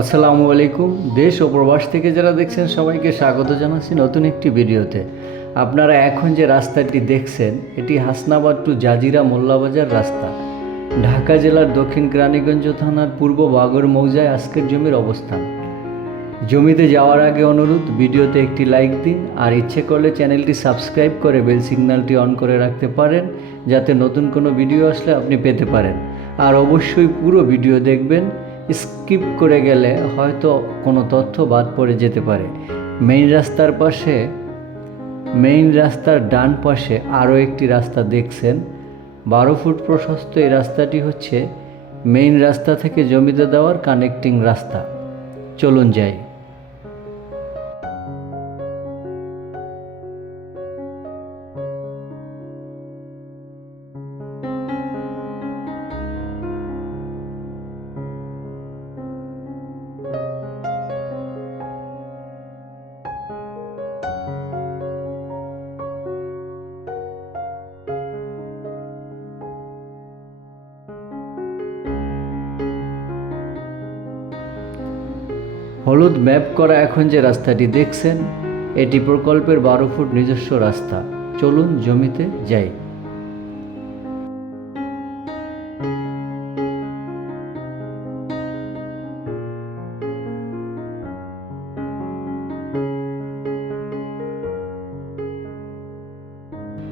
আসসালামু আলাইকুম। দেশ ও প্রবাস থেকে যারা দেখছেন, সবাইকে স্বাগত জানাচ্ছি নতুন একটি ভিডিওতে। আপনারা এখন যে রাস্তাটি দেখছেন, এটি হাসনাবাদ টু জাজিরা মোল্লাবাজার রাস্তা। ঢাকা জেলার দক্ষিণ কেরানীগঞ্জ থানার পূর্ব বাগর মৌজায় আজকের জমির অবস্থান। জমিতে যাওয়ার আগে অনুরোধ, ভিডিওতে একটি লাইক দিন, আর ইচ্ছে করলে চ্যানেলটি সাবস্ক্রাইব করে বেল সিগন্যালটি অন করে রাখতে পারেন, যাতে নতুন কোনো ভিডিও আসলে আপনি পেতে পারেন। আর অবশ্যই পুরো ভিডিও দেখবেন স্কিপ করে গেলে হয়তো কোনো তথ্য বাদ পড়ে যেতে পারে। মেইন রাস্তার পাশে, মেইন রাস্তার ডান পাশে আরও একটি রাস্তা দেখছেন। বারো ফুট প্রশস্ত এই রাস্তাটি হচ্ছে মেইন রাস্তা থেকে জমিতে দেওয়ার কানেক্টিং রাস্তা। চলুন যাই। হলুদ ম্যাপ করা এখন যে রাস্তাটি দেখছেন, এটি প্রকল্পের বারো ফুট নিজস্ব রাস্তা। চলুন জমিতে যাই।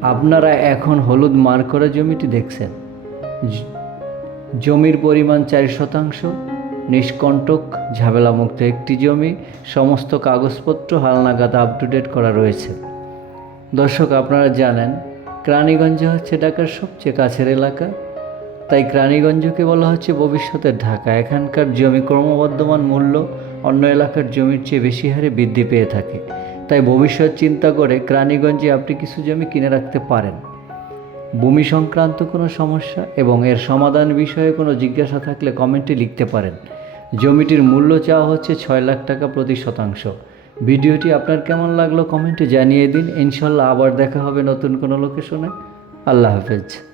আপনারা এখন হলুদ মার করা জমিটি দেখছেন। জমির পরিমাণ চার শতাংশ। নিষ্কণ্টক, ঝামেলামুক্ত একটি জমি, সমস্ত কাগজপত্র হালনাগাদ আপ টু ডেট করা রয়েছে। দর্শক, আপনারা জানেন, ক্রানীগঞ্জ হচ্ছে ঢাকার সবচেয়ে কাছের এলাকা। তাই ক্রানীগঞ্জকে বলা হচ্ছে ভবিষ্যতের ঢাকা। এখানকার জমি ক্রমবর্ধমান মূল্য অন্য এলাকার জমির চেয়ে বেশি হারে বৃদ্ধি পেয়ে থাকে। তাই ভবিষ্যৎ চিন্তা করে ক্রানীগঞ্জে আপনি কিছু জমি কিনে রাখতে পারেন। ভূমি সংক্রান্ত কোনো সমস্যা এবং এর সমাধান বিষয়ে কোনো জিজ্ঞাসা থাকলে কমেন্টে লিখতে পারেন। জমিটির মূল্য চাওয়া হচ্ছে ছয় লাখ টাকা প্রতি শতাংশ। ভিডিওটি আপনার কেমন লাগল কমেন্টে জানিয়ে দিন। ইনশাল্লাহ আবার দেখা হবে নতুন কোনো লোকেশনে। আল্লাহ হাফেজ।